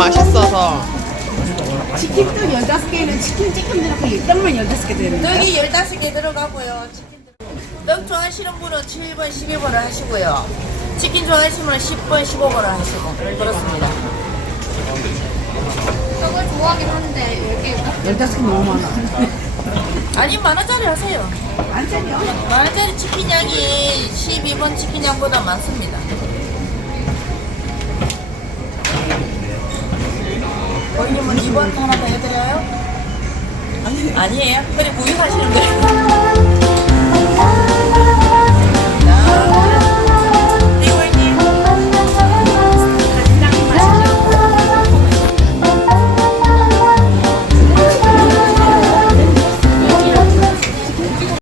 맛있어서. 치킨도 15개는 치킨 조금 들어가고 떡만 15개 들어있는 떡이 15개 들어가고요. 치킨 들어- 떡 좋아하시는 분은 7번, 12번을 하시고요. 치킨 좋아하시는 분은 10번, 15번을 하시고 그렇습니다. 떡을 좋아하긴 하는데 10개 15개 너무 많아 아니 만원짜리 하세요. 안짜리요? 만원짜리 치킨 양이 12번 치킨 양보다 많습니다. 고객님은 2번 하나 더 해드려요? 아니, 아니에요? 그래 구입하시는 거예요?